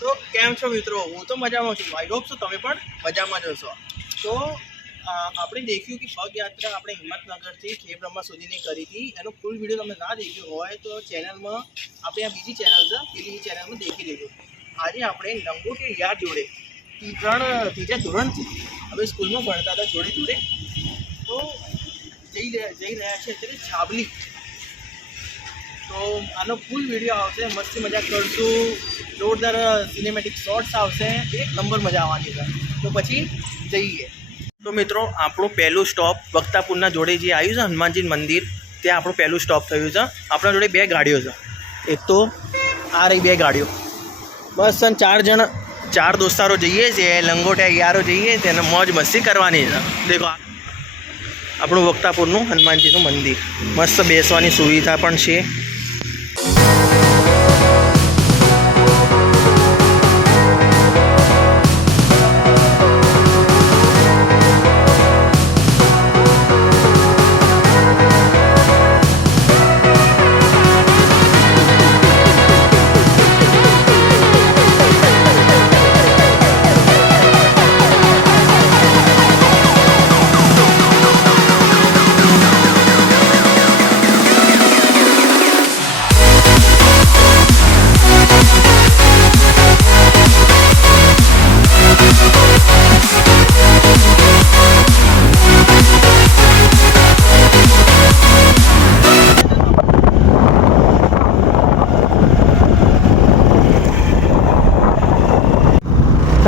તો કેમ છો મિત્રો? હું તો મજામાં છું. આઈ હોપ સો તમે પણ મજામાં જ હશો. તો આપણે દેખ્યું કે પગયાત્રા આપણે હિંમતનગરથી ખેડબ્રહ્મા સુધીની કરી હતી. એનો ફૂલ વિડીયો તમે ના દેખ્યો હોય તો ચેનલમાં આપણે આ બીજી ચેનલ છે પેલી ચેનલમાં દેખી લેજો. આજે આપણે લંગોટી યાર જોડે ત્રીજા ધોરણથી હવે સ્કૂલમાં ભણતા હતા જોડે જોડે તો જઈ રહ્યા છે અત્યારે છાબલી. તો આનો ફૂલ વિડીયો આવશે, મસ્તી મજાક કરશું, જોરદાર સિનેમેટિક શોર્ટ્સ આવશે, એક નંબર મજા આવવાની છે. તો પછી જઈએ. તો મિત્રો આપણું પહેલું સ્ટોપ વક્તાપુરના જોડે જે આવ્યું છે હનુમાનજી મંદિર, ત્યાં આપણું પહેલું સ્ટોપ થયું છે. આપણા જોડે બે ગાડીઓ છે. એક તો આ રહી બે ગાડીઓ, બસ ચાર દોસ્તારો જઈએ છીએ, લંગોટિયા યારો જઈએ છીએ અને મોજ મસ્તી કરવાની છે. દેખો આપણું વક્તાપુરનું હનુમાનજીનું મંદિર, મસ્ત બેસવાની સુવિધા પણ છે.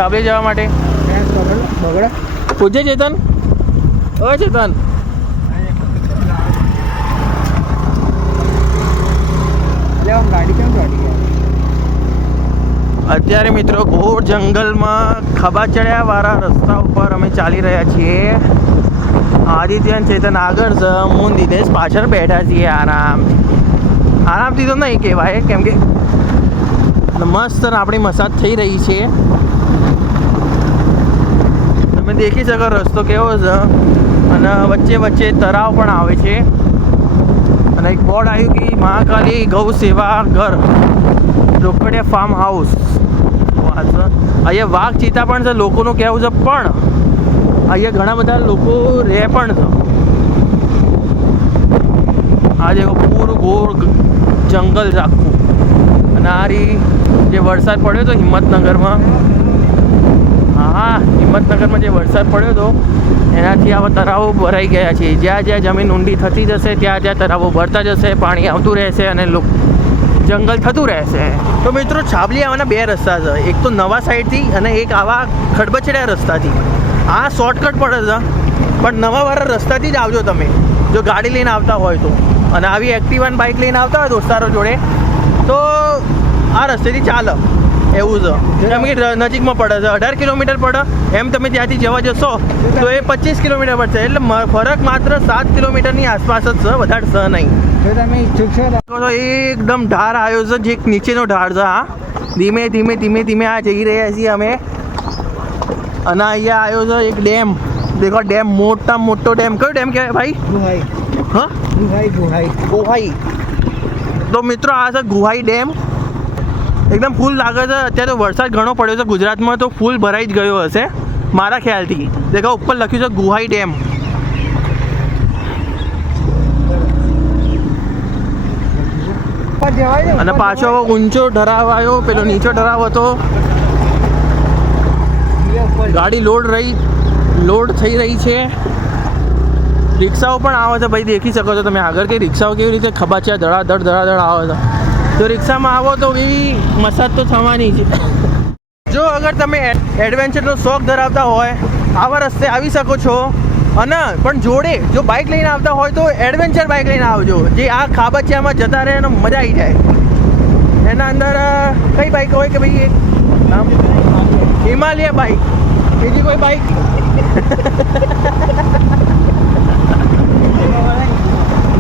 છાબલી જવા માટે પૂછે ચેતન, ઓ ચેતન, અત્યારે મિત્રો ઘોર જંગલમાં ખભા ચડ્યા વાળા રસ્તા ઉપર અમે ચાલી રહ્યા છીએ. આદિત્ય અને ચેતન આગળ છે, હું દિનેશ પાછળ બેઠા છીએ. આરામથી તો નહીં કહેવાય, કેમ કે મસ્ત આપણી મસાજ થઈ રહી છે. તમે દેખી શકો રસ્તો કેવો છે, અને વચ્ચે વચ્ચે તળાવ પણ આવે છે. અને એક બોર્ડ આવ્યું કે મહાકાલી ગૌ સેવા ઘર, રોકડિયા ફાર્મ હાઉસ. અહીંયા વાઘ ચીતા પણ છે, લોકોનું કહેવું છે, પણ અહીંયા ઘણા બધા લોકો રહે પણ છે. આજે પૂરું ઘોર જંગલ છે આખું. અને આ જે વરસાદ પડ્યો હતો હિંમતનગરમાં, હા હિંમતનગરમાં જે વરસાદ પડ્યો હતો એનાથી આવા તળાવો ભરાઈ ગયા છે. જ્યાં જ્યાં જમીન ઊંડી થતી જશે ત્યાં જ્યાં તળાવો ભરતા જશે, પાણી આવતું રહેશે અને જંગલ થતું રહેશે. તો મિત્રો છાબલી આવવાના બે રસ્તા છે, એક તો નવા સાઈડથી અને એક આવા ખડબચડ્યા રસ્તાથી. આ શોર્ટકટ પડે છે, પણ નવાવાળા રસ્તાથી જ આવજો તમે જો ગાડી લઈને આવતા હોય તો. અને આવી એક્ટિવા બાઇક લઈને આવતા હોય દોસ્તારો જોડે તો આ રસ્તેથી ચાલો એવું છે. કેમ કે નજીકમાં પડે છે, 18 કિલોમીટર પડે. એમ તમે ત્યાંથી જવા જશો તો એ 25 કિલોમીટર પડશે. એટલે ફરક માત્ર 7 કિલોમીટરની આસપાસ જ છે, વધારે છે નહીં. જો તમે ઈચ્છુક છો તો એકદમ ઢાળ આવ્યો છે, જે નીચેનો ઢાળ છે. હા ધીમે ધીમે ધીમે ધીમે આ જઈ રહ્યા છીએ અમે. અને અહીંયા આવ્યો છે એક ડેમ. દેખો ડેમ, મોટો ડેમ. કયો ડેમ કહેવાય ભાઈ? ગુહાઈ. હા ગુહાઈ. તો મિત્રો આ છે ગુહાઈ ડેમ. એકદમ ફૂલ લાગે છે. અત્યારે તો વરસાદ ઘણો પડ્યો છે ગુજરાતમાં, તો ફૂલ ભરાઈ જ ગયો હશે મારા ખ્યાલથી. દેખો ઉપર લખ્યું છે ગુહાઈ ડેમ. અને પાછો ઊંચો ઢરાવ આવ્યો, પેલો નીચો ઢરાવ હતો. ગાડી લોડ થઈ રહી છે. રિક્ષાઓ પણ આવે છે ભાઈ, દેખી શકો છો તમે આગળ કે રિક્ષાઓ કેવી રીતે ખબાચ્યા ધડાધડ આવે છે. તો રિક્ષામાં આવો તો એવી મસાજ તો થવાની છે. જો અગર તમે એડવેન્ચરનો શોખ ધરાવતા હોય આવા રસ્તે આવી શકો છો. અને પણ જોડે જો બાઇક લઈને આવતા હોય તો એડવેન્ચર બાઇક લઈને આવજો, જે આ ખાબચિયામાં જતા રહે અને મજા આવી જાય. એના અંદર કઈ બાઇક હોય કે ભાઈ? નામ હિમાલય બાઇક. બીજી કોઈ બાઇક?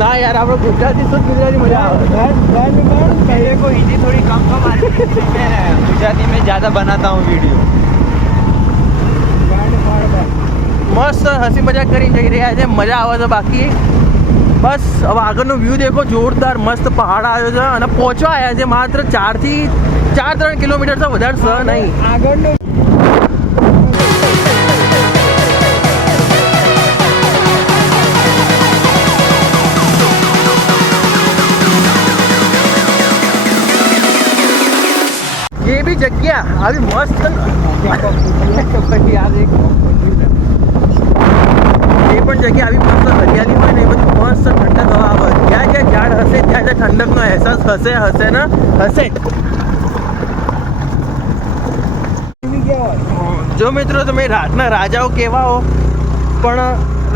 ના યાર, આપણે ગુજરાતી શુદ્ધ ગુજરાતી મજા આવે. मेरे को हिंदी थोड़ी कम गुजराती में ज़्यादा बनाता हूँ वीडियो. મસ્ત હસી મજાક કરી જઈ રહ્યા છે, મજા આવે છે. બાકી બસ હવે આગળનો વ્યૂ દેખો, જોરદાર મસ્ત પહાડ આવ્યો છે. અને પહોંચવા આવ્યા છે માત્ર 4 થી 4-3 કિલોમીટર તો વધારે છે નહીં. આગળનું એ બી જગ્યા આવી મસ્ત પછી આ એક એ પણ જગ્યા આવી મસ્ત હરિયાળી હોય ને એ બધી મસ્ત ઠંડક હવા આવે. જ્યાં જ્યાં ઝાડ હશે ત્યાં ત્યાં ઠંડકનો અહેસાસ હશે ને હશે જ. જો મિત્રો તમે રાતના રાજાઓ કેવા હો પણ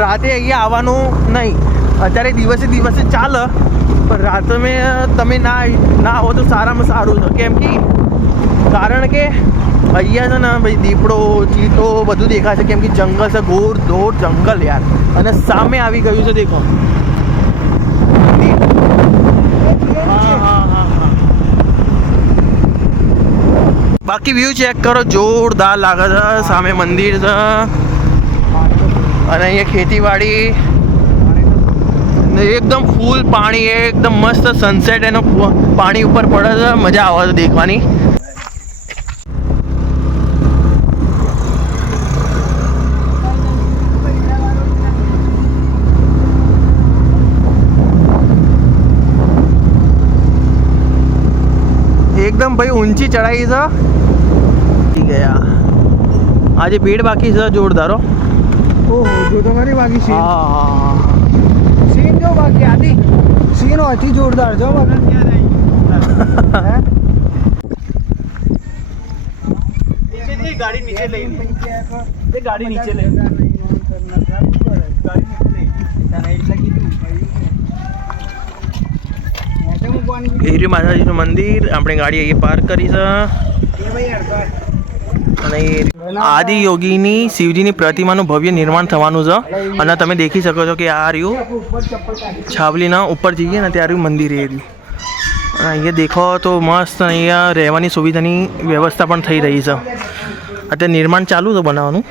રાતે અહીંયા આવવાનું નહીં. અત્યારે દિવસે દિવસે ચાલે પણ રાતે તમે ના આવો તો સારામાં સારું છે. કેમ કે કારણ કે અહીંયા છે ને ભાઈ દીપડો ચીતો બધું દેખાશે. કેમ કે જંગલ છે, ઘોર દોર જંગલ યાર. અને સામે આવી ગયું છે દેખો. બાકી વ્યૂ ચેક કરો, જોરદાર લાગે છે. સામે મંદિર છે અને અહીંયા ખેતીવાડી એકદમ ફૂલ પાણી, એકદમ મસ્ત સનસેટ એનો પાણી ઉપર પડે છે. મજા આવે છે દેખવાની. એકદમ ભાઈ ઊંચી ચઢાઈ છે. ગયા આજે ભીડ બાકી છે જોરદારો. ઓહો જો તમારી બાકી સીન. હા સીન જો બાકી આદિ સીન અતિ જોરદાર જો બાકી. ગાડી નીચે લઈ ગાડી નીચે લઈ હીરી માતાજીનું મંદિર. આપણે ગાડી અહીંયા પાર્ક કરી છે અને આદિ યોગીની શિવજીની પ્રતિમાનું ભવ્ય નિર્માણ થવાનું છે. અને તમે દેખી શકો છો કે આ રહ્યું છાવલીના ઉપર જઈએ ને ત્યાં રહ્યું મંદિર. એ રહ્યું અને અહીંયા દેખો તો મસ્ત અહીંયા રહેવાની સુવિધાની વ્યવસ્થા પણ થઈ રહી છે. અત્યારે નિર્માણ ચાલુ છે બનાવવાનું.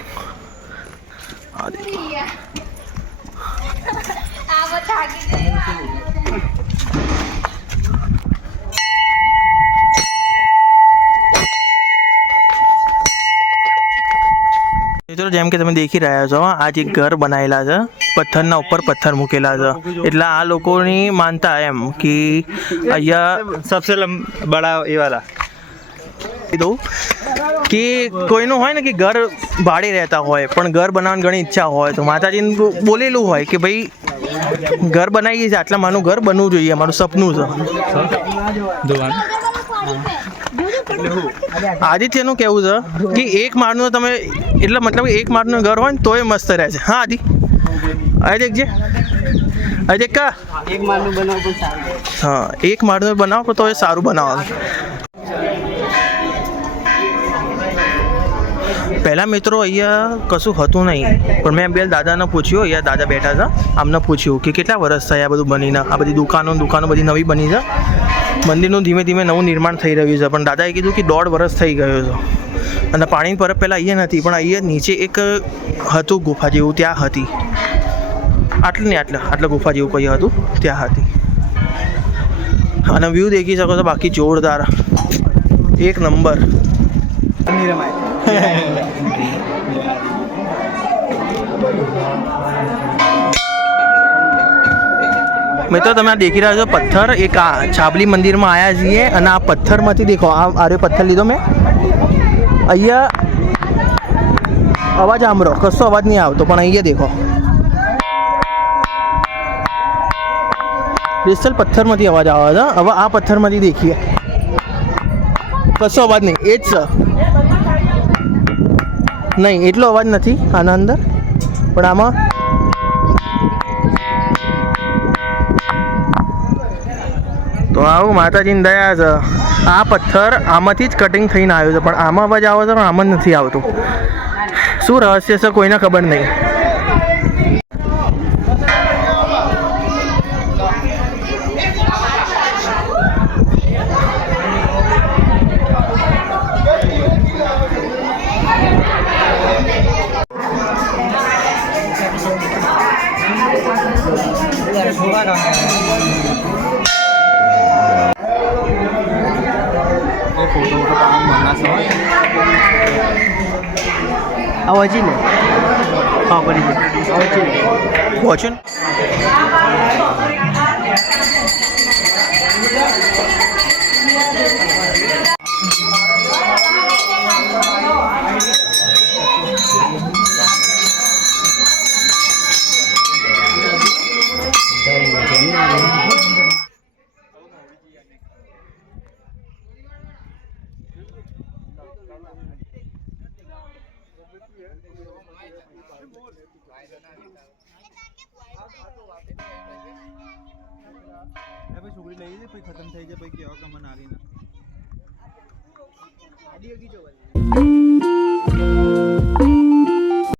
મિત્રો જેમ કે તમે દેખી રહ્યા છો આ જે ઘર બનાવેલા છે પથ્થરના ઉપર પથ્થર મૂકેલા છે. એટલે આ લોકોની માનતા એમ કે અહીંયા सबसे बड़ा ये वाला કીધું કે કોઈનું હોય ને કે ઘર ભાડે રહેતા હોય પણ ઘર બનાવવાની ઘણી ઈચ્છા હોય તો માતાજીને બોલેલું હોય કે ભાઈ ઘર બનાવીએ છીએ, આટલા માનું ઘર બનવું જોઈએ, અમારું સપનું છે. આદિત્યનું કહેવું છે કે એક માળનું તમે એટલે મતલબ એક માળનું ઘર હોય ને તોય મસ્ત રહે છે. હા આદિ આ દેખજે આ દેખ કા એક માળનું બનાવો પણ સારું. હા એક માળનું બનાવો તો એ સારું બનાવવાનું. પહેલાં મિત્રો અહીંયા કશું હતું નહીં પણ મેં બે દાદાને પૂછ્યું. અહીંયા દાદા બેઠા હતા, આમને પૂછ્યું કે કેટલા વર્ષ થયા બધું બનીને, આ બધી દુકાનો બધી નવી બની છે, મંદિરનું ધીમે ધીમે નવું નિર્માણ થઈ રહ્યું છે. પણ દાદાએ કીધું કે 1.5 વર્ષ થઈ ગયો છે. અને પાણીની પરબ પહેલાં અહીંયા નથી પણ અહીંયા નીચે એક હતું ગુફા જેવું, ત્યાં હતી. આટલું ને આટલા ગુફા જેવું કંઈ હતું ત્યાં હતી. અને વ્યૂ દેખી શકો છો બાકી જોરદાર એક નંબર. મિત્રો તમે આ દેખી રહ્યા છો પથ્થર, એક આ છાબલી મંદિરમાં આવ્યા છીએ અને આ પથ્થરમાંથી દેખો આ પથ્થર લીધો મેં. અહીંયા અવાજ સાંભળો, કશો અવાજ નહીં આવતો પણ અહીંયા દેખો ક્રિસ્ટલ પથ્થરમાંથી અવાજ આવે છે. હવે આ પથ્થરમાંથી દેખીએ કશો અવાજ નહીં, એ જ છે નહીં, એટલો અવાજ નથી આના અંદર પણ આમાં તો આવું માતાજીની દયા છે. આ પથ્થર આમાંથી જ કટિંગ થઈને આવ્યો છે પણ આમાં અવાજ આવે છે પણ આમાં જ નથી આવતો. શું રહસ્ય છે કોઈને ખબર નહીં. આ વચી લે હા પડી ગઈ આ વચી લે ફોર્ચ્યુન છોકરી લઈ જાય પછી ખતમ થઈ જાય પછી કેવા કમન આવી ના